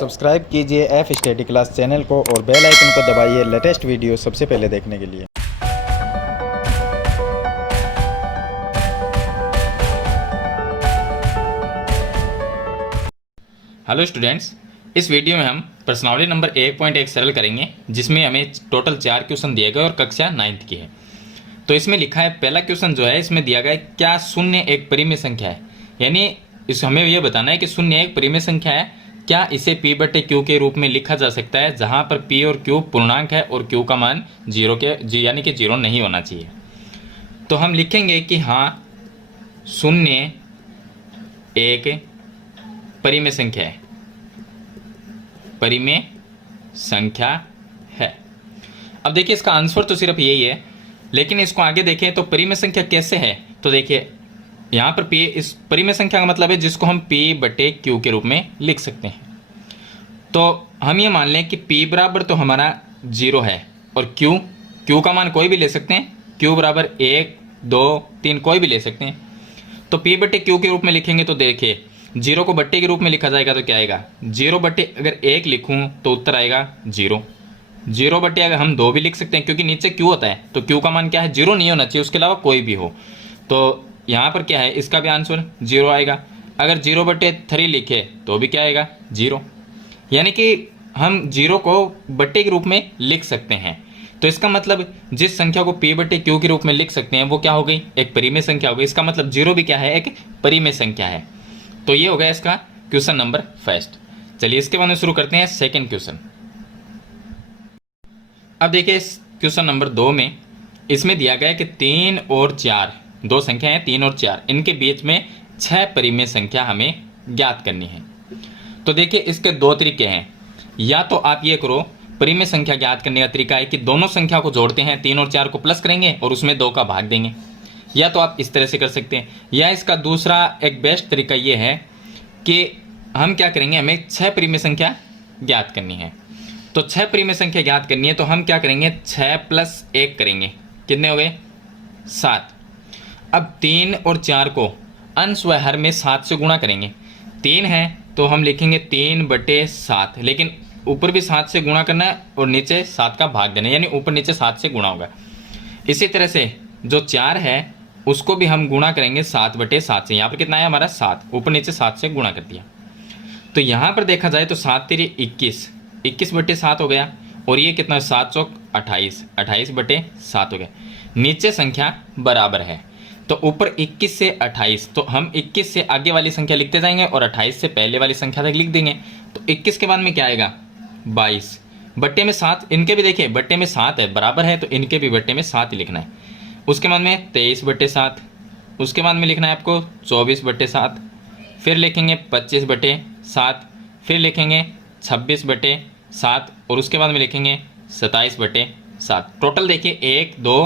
Subscribe कीजिए F study class channel को और बेल आइकन को दबाइए लेटेस्ट वीडियो सबसे पहले देखने के लिए। हेलो स्टूडेंट्स, इस वीडियो में हम प्रश्नावली नंबर 1.1 सरल करेंगे, जिसमें हमें टोटल 4 क्वेश्चन दिए गए और कक्षा 9th की है। तो इसमें लिखा है, पहला क्वेश्चन जो है इसमें दिया गया है, क्या शून्य एक परिमेय संख्या है। यानी इस हमें यह बताना है कि शून्य एक परिमेय संख्या है, क्या इसे p बटे क्यू के रूप में लिखा जा सकता है, जहां पर p और q पूर्णांक है और q का मान यानी कि 0 नहीं होना चाहिए। तो हम लिखेंगे कि हाँ, शून्य एक परिमेय संख्या है, परिमेय संख्या है। अब देखिए, इसका आंसर तो सिर्फ यही है, लेकिन इसको आगे देखें तो परिमेय संख्या कैसे है। तो देखिए यहाँ पर p, इस परिमेय संख्या का मतलब है जिसको हम p बटे q के रूप में लिख सकते हैं। तो हम ये मान लें कि p बराबर तो हमारा 0 है और q का मान कोई भी ले सकते हैं, q बराबर 1 2 3 कोई भी ले सकते हैं। तो p बटे q के रूप में लिखेंगे तो देखिए 0 को बट्टे के रूप में लिखा जाएगा तो क्या आएगा, 0 बट्टे अगर 1 लिखूं तो उत्तर आएगा 0। 0 बट्टे अगर हम 2 भी लिख सकते हैं, क्योंकि नीचे q होता है तो q का मान क्या है, 0 नहीं होना चाहिए, उसके अलावा कोई भी हो। तो यहाँ पर क्या है, इसका भी आंसर 0 आएगा। अगर 0 बट्टे 3 लिखे तो भी क्या आएगा, 0। यानी कि हम 0 को बट्टे के रूप में लिख सकते हैं। तो इसका मतलब जिस संख्या को p बट्टे q के रूप में लिख सकते हैं वो क्या हो गई, एक परिमेय संख्या हो गई। इसका मतलब 0 भी क्या है, एक परिमेय संख्या है। तो ये हो गया इसका क्वेश्चन नंबर फर्स्ट। चलिए इसके बाद में शुरू करते हैं सेकंड क्वेश्चन। अब देखिए इस क्वेश्चन नंबर 2 में इसमें दिया गया है कि 3 और 4, दो संख्या है 3 और 4, इनके बीच में 6 परिमेय संख्या हमें ज्ञात करनी है। तो देखिए इसके दो तरीके हैं। या तो आप ये करो, परिमेय संख्या ज्ञात करने का तरीका है कि दोनों संख्या को जोड़ते हैं, 3 और 4 को प्लस करेंगे और उसमें 2 का भाग देंगे। या तो आप इस तरह से कर सकते हैं, या इसका दूसरा एक बेस्ट तरीका ये है कि हम क्या करेंगे, हमें 6 परिमेय संख्या ज्ञात करनी है। तो 6 परिमेय संख्या ज्ञात करनी है तो हम क्या करेंगे, 6 प्लस 1 करेंगे, कितने हो गए, 7। अब 3 और 4 को अंश व हर में 7 से गुणा करेंगे। 3 है तो हम लिखेंगे 3 बटे 7, लेकिन ऊपर भी 7 से गुणा करना है और नीचे 7 का भाग देना है, यानी ऊपर नीचे 7 से गुणा होगा। इसी तरह से जो 4 है उसको भी हम गुणा करेंगे 7 बटे 7 से। यहाँ पर कितना है हमारा, 7, ऊपर नीचे 7 से गुणा कर दिया। तो यहाँ पर देखा जाए तो 7 तेरी 21, 21 बटे 7 हो गया, और ये कितना, 7 चौक 28, 28 बटे 7 हो गया। नीचे संख्या बराबर है तो ऊपर 21 से 28, तो हम 21 से आगे वाली संख्या लिखते जाएंगे और 28 से पहले वाली संख्या तक लिख देंगे। तो 21 के बाद में क्या आएगा, 22 बट्टे में 7, इनके भी देखिए बट्टे में 7 है, बराबर है, तो इनके भी बट्टे में 7 ही लिखना है। उसके बाद में 23 बटे 7, उसके बाद में लिखना है आपको 24 बटे 7, फिर लिखेंगे 25 बटे 7, फिर लिखेंगे 26 बटे 7, और उसके बाद में लिखेंगे 27 बटे 7। टोटल देखिए 1 2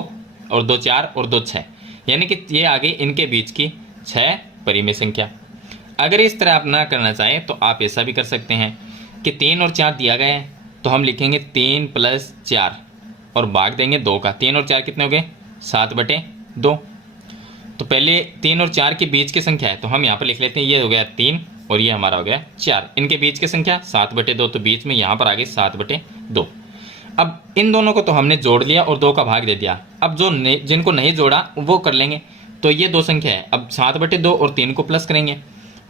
और 2 4 और 2 6, यानी कि ये आ गई इनके बीच की 6 परिमेय संख्या। अगर इस तरह आप ना करना चाहें तो आप ऐसा भी कर सकते हैं कि 3 और 4 दिया गया है तो हम लिखेंगे 3 प्लस 4 और भाग देंगे 2 का। 3 और 4 कितने हो गए, 7 बटे 2। तो पहले 3 और 4 के बीच की संख्या है तो हम यहाँ पर लिख लेते हैं, ये हो गया 3 और ये हमारा हो गया 4। इनके बीच की संख्या 7 बटे 2, तो बीच में यहाँ पर आ गई 7 बटे 2। अब इन दोनों को तो हमने जोड़ लिया और 2 का भाग दे दिया। अब जो जिनको नहीं जोड़ा वो कर लेंगे। तो ये दो संख्या है, अब 7 बटे 2 और 3 को प्लस करेंगे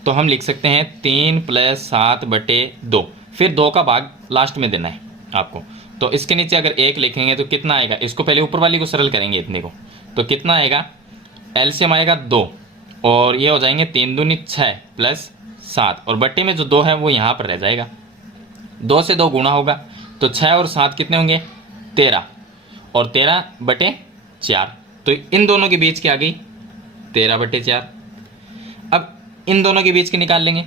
तो हम लिख सकते हैं 3 प्लस 7 बटे 2, फिर 2 का भाग लास्ट में देना है आपको। तो इसके नीचे अगर 1 लिखेंगे तो कितना आएगा, इसको पहले ऊपर वाली को सरल करेंगे इतने को, तो कितना आएगा, एलसीएम आएगा 2 और ये हो जाएंगे 3 दूनी 6 प्लस 7, और बट्टे में जो 2 है वो यहाँ पर रह जाएगा। 2 से 2 गुणा होगा तो 6 और 7 कितने होंगे, 13, और 13 बटे 4, तो इन दोनों के बीच की आ गई 13 बटे 4। अब इन दोनों के बीच की निकाल लेंगे,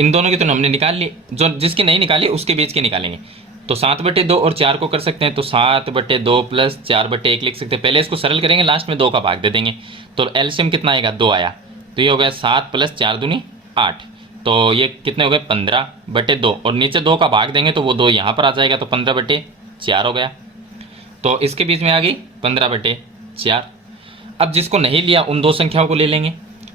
इन दोनों की तो हमने निकाल ली, जो जिसकी नहीं निकाली उसके बीच की निकालेंगे। तो 7 बटे 2 और 4 को कर सकते हैं, तो 7 बटे 2 प्लस 4 बटे 1 लिख सकते हैं। पहले इसको सरल करेंगे, लास्ट में 2 का भाग दे देंगे, तो एलसीएम कितना आएगा, 2 आया। तो ये हो गया 7 प्लस 4 दूनी 8, तो ये कितने हो गए, 15 बटे 2, और नीचे 2 का भाग देंगे तो वो 2 यहाँ पर आ जाएगा, तो 15 बटे 4 हो गया। तो इसके बीच में आ गई 15 बटे 4। अब जिसको नहीं लिया उन दो संख्याओं को ले लेंगे,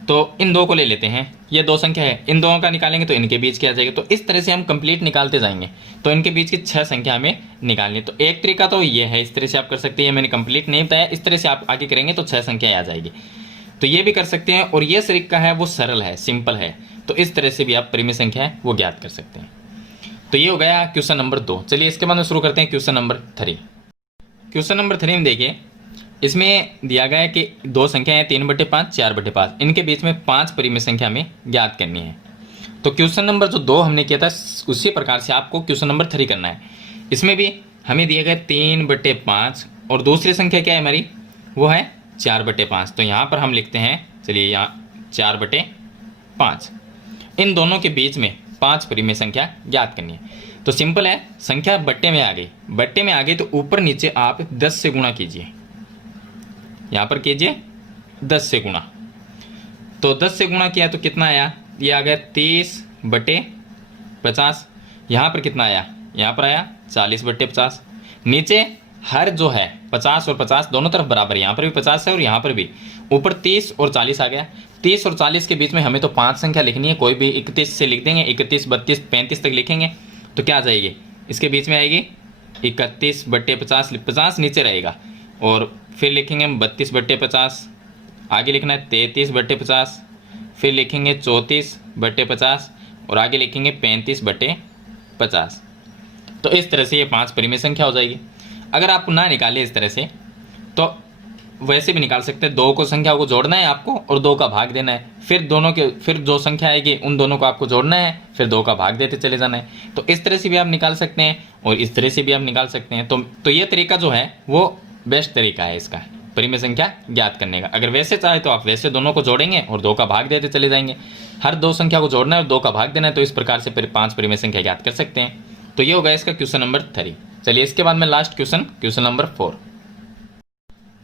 तो इन दो को ले लेते हैं, ये दो संख्या है, इन दोनों का निकालेंगे तो इनके बीच क्या आ जाएगा। तो इस तरह से हम कंप्लीट निकालते जाएंगे, तो इनके बीच की 6 संख्या हमें निकालनी है। तो एक तरीका तो ये है, इस तरह से आप कर सकते हैं, मैंने कंप्लीट नहीं बताया, इस तरह से आप आगे करेंगे तो 6 संख्या आ जाएगी। तो ये भी कर सकते हैं, और ये तरीका है वो सरल है, सिंपल है, तो इस तरह से भी आप परिमेय संख्या है वो ज्ञात कर सकते हैं। तो ये हो गया क्वेश्चन नंबर 2। चलिए इसके बाद में शुरू करते हैं क्वेश्चन नंबर 3। क्वेश्चन नंबर 3 में देखिए, इसमें दिया गया है कि दो संख्या है 3/5, 4/5, इनके बीच में 5 परिमेय संख्या हमें ज्ञात करनी है। तो क्वेश्चन नंबर जो 2 हमने किया था, उसी प्रकार से आपको क्वेश्चन नंबर 3 करना है। इसमें भी हमें दिया गया 3/5 और दूसरी संख्या क्या है हमारी, वो है 4/5। तो यहाँ पर हम लिखते हैं, चलिए यहाँ 4/5, इन दोनों के बीच में 5 परिमेय संख्या ज्ञात करनी है। तो सिंपल है, संख्या बट्टे में आ गई, बट्टे में आ गई तो ऊपर नीचे आप 10 से गुणा कीजिए, यहाँ पर कीजिए 10 से गुणा। तो 10 से गुणा किया तो कितना आया, ये आ गया 30/50। यहाँ पर कितना आया, यहाँ पर आया 40/50। नीचे हर जो है 50 और 50 दोनों तरफ बराबर, यहाँ पर भी 50 है और यहाँ पर भी, ऊपर 30 और 40 आ गया। 30 और 40 के बीच में हमें तो 5 संख्या लिखनी है, कोई भी 31 से लिख देंगे, 31, 32, 35 तक लिखेंगे तो क्या आ जाएगी, इसके बीच में आएगी 31/50, 50 नीचे रहेगा, और फिर लिखेंगे हम 32/50, आगे लिखना है 33/50, फिर लिखेंगे 34/50 और आगे लिखेंगे 35/50। तो इस तरह से ये 5 परिमेय संख्या हो जाएगी। अगर आप ना निकालें इस तरह से तो वैसे भी निकाल सकते हैं, 2 को संख्या को जोड़ना है आपको और 2 का भाग देना है, फिर जो संख्या आएगी उन दोनों को आपको जोड़ना है, फिर 2 का भाग देते चले जाना है। तो इस तरह से भी आप निकाल सकते हैं और इस तरह से भी आप निकाल सकते हैं। तो ये तरीका जो है वो बेस्ट तरीका है इसका परिमेय संख्या ज्ञात करने का। अगर वैसे चाहे तो आप वैसे दोनों को जोड़ेंगे और 2 का भाग देते चले जाएंगे, हर 2 संख्या को जोड़ना है और 2 का भाग देना है, तो इस प्रकार से 5 परिमेय संख्या ज्ञात कर सकते हैं। तो ये होगा इसका क्वेश्चन नंबर 3। चलिए इसके बाद में लास्ट क्वेश्चन नंबर 4।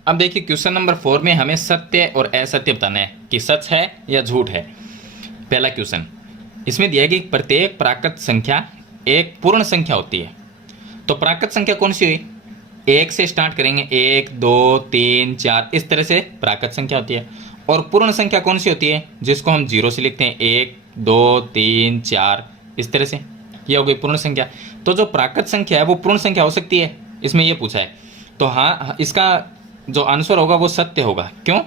अब देखिए क्वेश्चन नंबर 4 में हमें सत्य और असत्य बताना है कि सच है या झूठ है। पहला क्वेश्चन, इसमें दिया कि प्रत्येक प्राकृत संख्या एक पूर्ण संख्या होती है। तो प्राकृत संख्या कौन सी हुई, 1 से स्टार्ट करेंगे, 1, 2, 3, 4, इस तरह से प्राकृत संख्या होती है। और पूर्ण संख्या कौन सी होती है, जिसको हम 0 से लिखते हैं, 1, 2, 3, 4, इस तरह से, ये हो गई पूर्ण संख्या। तो जो प्राकृत संख्या है वो पूर्ण संख्या हो सकती है, इसमें ये पूछा है। तो हाँ, इसका जो आंसर होगा वो सत्य होगा। क्यों,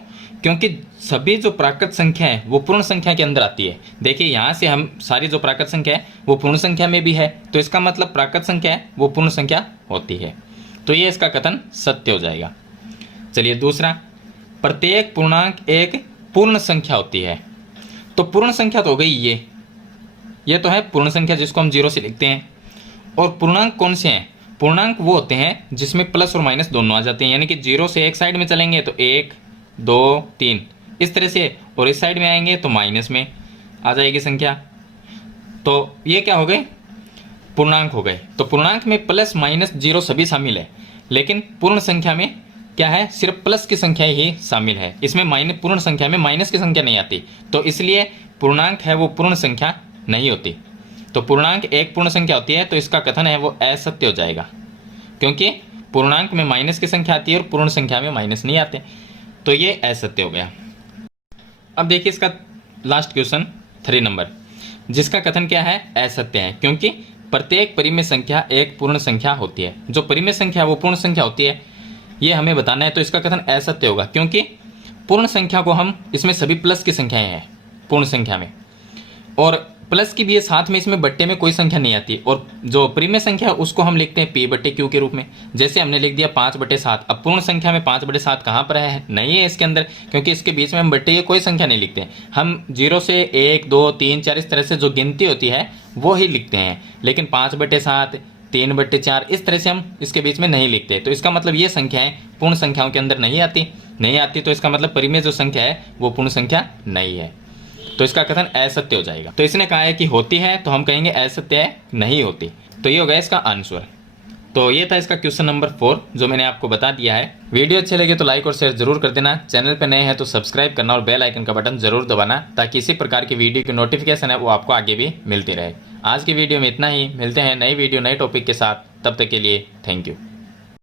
क्योंकि सभी जो प्राकृत संख्या है वो पूर्ण संख्या के अंदर आती है। देखिए यहाँ से हम सारी जो प्राकृत संख्या है वो पूर्ण संख्या में भी है, तो इसका मतलब प्राकृत संख्या है वो पूर्ण संख्या होती है। तो ये इसका कथन सत्य हो जाएगा। चलिए दूसरा, प्रत्येक पूर्णांक एक पूर्ण संख्या होती है। तो पूर्ण संख्या तो हो गई ये तो है पूर्ण संख्या जिसको हम 0 से लिखते हैं। और पूर्णांक कौन से हैं, पूर्णांक वो होते हैं जिसमें प्लस और माइनस दोनों आ जाते हैं, यानी कि 0 से एक साइड में चलेंगे तो 1, 2, 3 इस तरह से, और इस साइड में आएंगे तो माइनस में आ जाएगी संख्या। तो ये क्या हो गए, पूर्णांक हो गए। तो पूर्णांक में प्लस माइनस 0 सभी शामिल है, लेकिन पूर्ण संख्या में क्या है, सिर्फ प्लस की संख्या ही शामिल है, इसमें पूर्ण संख्या में माइनस की संख्या नहीं आती। तो इसलिए पूर्णांक है वो पूर्ण संख्या नहीं होती। तो पूर्णांक एक पूर्ण संख्या होती है, तो इसका कथन है वो असत्य हो जाएगा, क्योंकि पूर्णांक में माइनस की संख्या आती है और पूर्ण संख्या में माइनस नहीं आते। तो ये असत्य हो गया। अब देखिए इसका लास्ट क्वेश्चन 3 नंबर, जिसका कथन क्या है, असत्य है, क्योंकि प्रत्येक परिमेय संख्या एक पूर्ण संख्या होती है। जो परिमेय संख्या वो पूर्ण संख्या होती है, ये हमें बताना है। तो इसका कथन असत्य होगा, क्योंकि पूर्ण संख्या को हम, इसमें सभी प्लस की संख्याएं हैं पूर्ण संख्या में, और प्लस की भी है साथ में, इसमें बट्टे में कोई संख्या नहीं आती। और जो परिमेय संख्या उसको हम लिखते हैं p/q के रूप में। जैसे हमने लिख दिया 5/7। अब पूर्ण संख्या में 5/7 कहाँ पर है, नहीं है इसके अंदर, क्योंकि इसके बीच में हम बट्टे की कोई संख्या नहीं लिखते। हम 0 से 1, 2, 3, 4 इस तरह से जो गिनती होती है वो ही लिखते हैं, लेकिन 5/7, 3/4 इस तरह से हम इसके बीच में नहीं लिखते। तो इसका मतलब ये संख्याएं पूर्ण संख्याओं के अंदर नहीं आती। तो इसका मतलब परिमेय जो संख्या है वो पूर्ण संख्या नहीं है। तो इसका कथन असत्य हो जाएगा। तो इसने कहा है कि होती है, तो हम कहेंगे असत्य है, नहीं होती। तो ये हो गया इसका आंसर। तो ये था इसका क्वेश्चन नंबर 4 जो मैंने आपको बता दिया है। वीडियो अच्छे लगे तो लाइक और शेयर जरूर कर देना। चैनल पे नए हैं तो सब्सक्राइब करना और बेल आइकन का बटन जरूर दबाना, ताकि इसी प्रकार की वीडियो की नोटिफिकेशन है वो आपको आगे भी मिलती रहे। आज की वीडियो में इतना ही, मिलते हैं नई वीडियो नए टॉपिक के साथ, तब तक के लिए थैंक यू।